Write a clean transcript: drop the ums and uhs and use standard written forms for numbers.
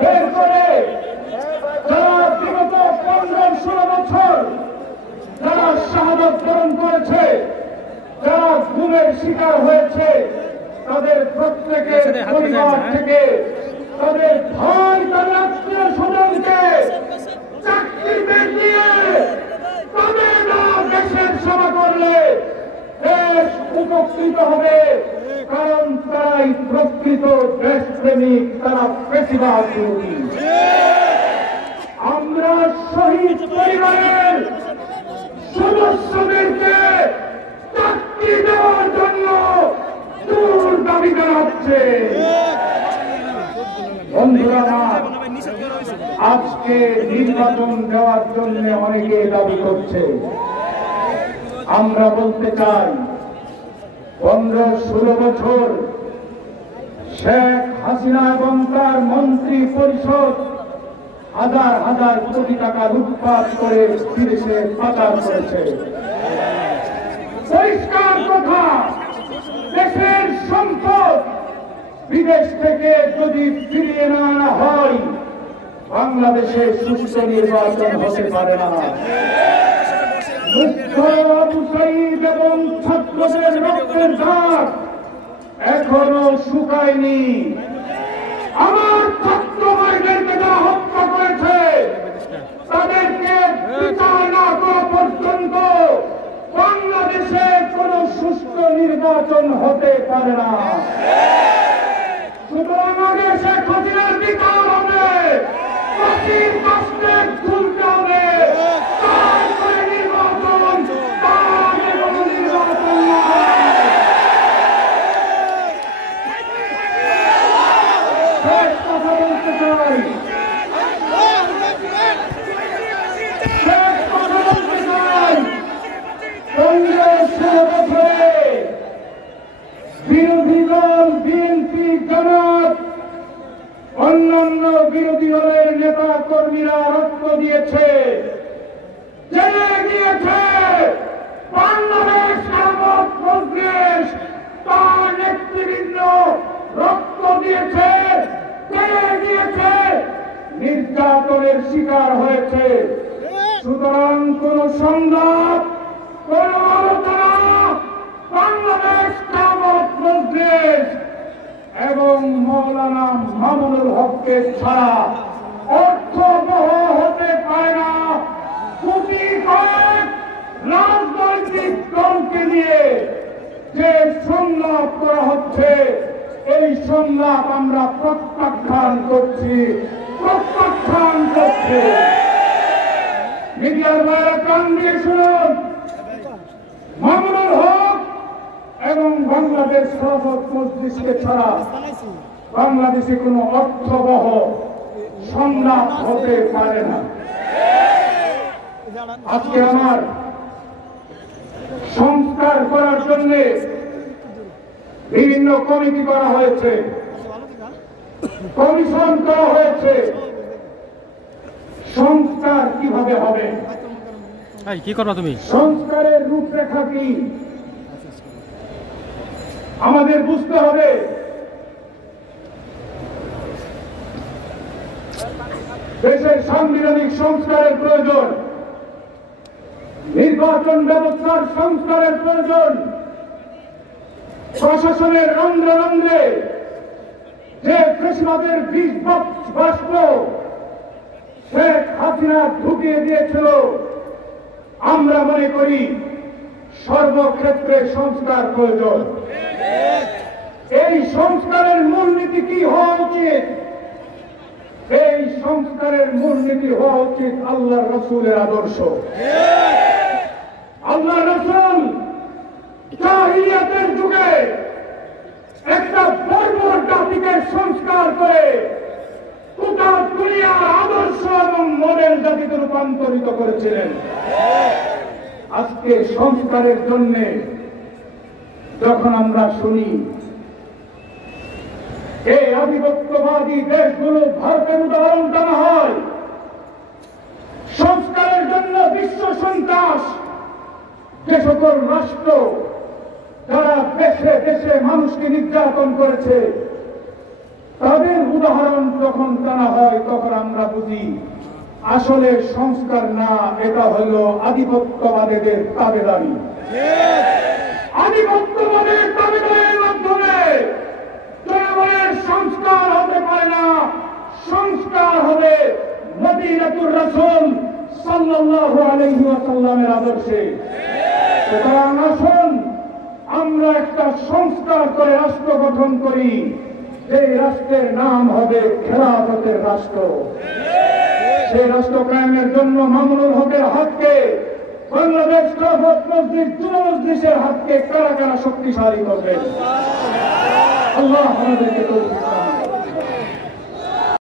বের করে যারা বিগত 15-16 বছর যারা শাহাদাত বরণ করেছে, যারা গুমের শিকার হয়েছে, তাদের প্রত্যেকের পরিবার থেকে তাদের ভাই তাদের আত্মীয় স্বজনকে চাকরিতে দিয়ে তবে না দেশের সেবা করলে দেশ উপকৃত হবে। কারণ তারাই প্রকৃত দেশপ্রেমিক, তারা ফ্যাসিবাদ বিরোধী। আমরা শহীদ পরিবারের সদস্যদেরকে চাকরি দেওয়ার জন্য জোর দাবি জানাচ্ছে। বন্ধুরা, আজকে নির্বাচন দেওয়ার জন্য অনেকে দাবি করছে। আমরা বলতে চাই 15-16 বছর শেখ হাসিনা এবং তার মন্ত্রী পরিষদ হাজার হাজার কোটি টাকা লুটপাট করে বিদেশে পাচার করেছে। পরিষ্কার কথা, দেশের সম্পদ বিদেশ থেকে যদি ফিরিয়ে না আনা হয়, বাংলাদেশে সুষ্ঠু নির্বাচন হতে পারে না। মুগ্ধ আবু সাঈদ এবং ছাত্রদের রক্তের দাগ এখনো শুকায়নি। আমার ছাত্র ভাইদেরকে যারা হত্যা করেছে, তাদেরকে বিচার না করা পর্যন্ত বাংলাদেশে কোন সুষ্ঠু নির্বাচন হতে পারে না। সুতরাং আগে শেখ হাসিনার বিচার হবে, ফাঁসির কাস্টে ঝুলতে হবে, তারপরে নির্বাচন, তারপরে কোনো নির্বাচন নয়। শেষ কথা বলতে চাই, শেষ কথা বলতে চাই, 15-16 বছরে বিরোধী দল বিএনপি, জামাত, অন্যান্য বিরোধী দলের নেতা কর্মীরা রক্ত দিয়েছে, জেলে গিয়েছে। বাংলাদেশ আওয়ামী কংগ্রেস তার নেতৃবৃন্দ রক্ত দিয়েছে, জেলে গিয়েছে, নির্যাতনের শিকার হয়েছে। সুতরাং কোন সংঘাত, কোন আলোচনা বাংলাদেশ আওয়ামী কংগ্রেস এবং মৌলানা মামুনুল হককে ছাড়া অর্থবহ হতে পারে না। কোটি কয়েক রাজনৈতিক দলকে নিয়ে যে সংলাপ করা হচ্ছে, এই সংলাপ আমরা প্রত্যাখ্যান করছি, প্রত্যাখ্যান করছি। মিডিয়ার বাইরে কান দিয়ে শুনুন, মামুনুল হক এবং বাংলাদেশ খেলাফত মজলিসকে ছাড়া বাংলাদেশে কোনো অর্থবহ সংলাপ হতে পারে না। আজকে আমার সংস্কার করার জন্য বিভিন্ন কমিটি করা হয়েছে, কমিশন করা হয়েছে। সংস্কার কিভাবে হবে, কি করবা তুমি, সংস্কারের রূপরেখা কি আমাদের বুঝতে হবে। দেশের সাংবিধানিক সংস্কারের প্রয়োজন, নির্বাচন ব্যবস্থার সংস্কারের প্রয়োজন, প্রশাসনের রন্ধ্রে রন্ধ্রে যে ফ্যাসিবাদের বীজ বাষ্প শেখ হাসিনা ঢুকিয়ে দিয়েছিল, আমরা মনে করি সর্বক্ষেত্রে সংস্কার প্রয়োজন। এই সংস্কারের মূলনীতি কি হওয়া উচিত? এই সংস্কারের মূলনীতি হওয়া উচিত আল্লাহর রাসূলের আদর্শ। আল্লাহর রাসূল জাহিলিয়াতের যুগে একটা বর্বর জাতিকে সংস্কার করে গোটা দুনিয়ার আদর্শ এবং মডেল জাতিতে রূপান্তরিত করেছিলেন। আজকে সংস্কারের জন্য যখন আমরা শুনি এই আধিপত্যবাদী দেশগুলো ভারতের উদাহরণ টানা হয়, সংস্কারের জন্য বিশ্ব সন্ত্রাস, যে সকল রাষ্ট্র যারা দেশে দেশে মানুষকে নির্যাতন করেছে, তাদের উদাহরণ যখন টানা হয় তখন আমরা বুঝি আসলে সংস্কার না, এটা হলো আধিপত্যবাদীদের তাবেদারি। আধিপত্যবাদের তাবেদারির মাধ্যমে জনগণের সংস্কার হতে পারে না, সংস্কার হবে মদিনাতুর রাসূল সাল্লাল্লাহু আলাইহি ওয়াসাল্লামের আদর্শে। সুতরাং আসুন আমরা একটা সংস্কার করে রাষ্ট্র গঠন করি, সেই রাষ্ট্রের নাম হবে খেলাফতের রাষ্ট্র। সেই রাষ্ট্র কায়েমের জন্য মামুনুল হকের হাতকে, বাংলাদেশ খেলাফত মজলিস যুব মজলিসের হাতকে কারা কারা শক্তিশালী করবে। আল্লাহ আমাদেরকে তৌফিক দান করুন।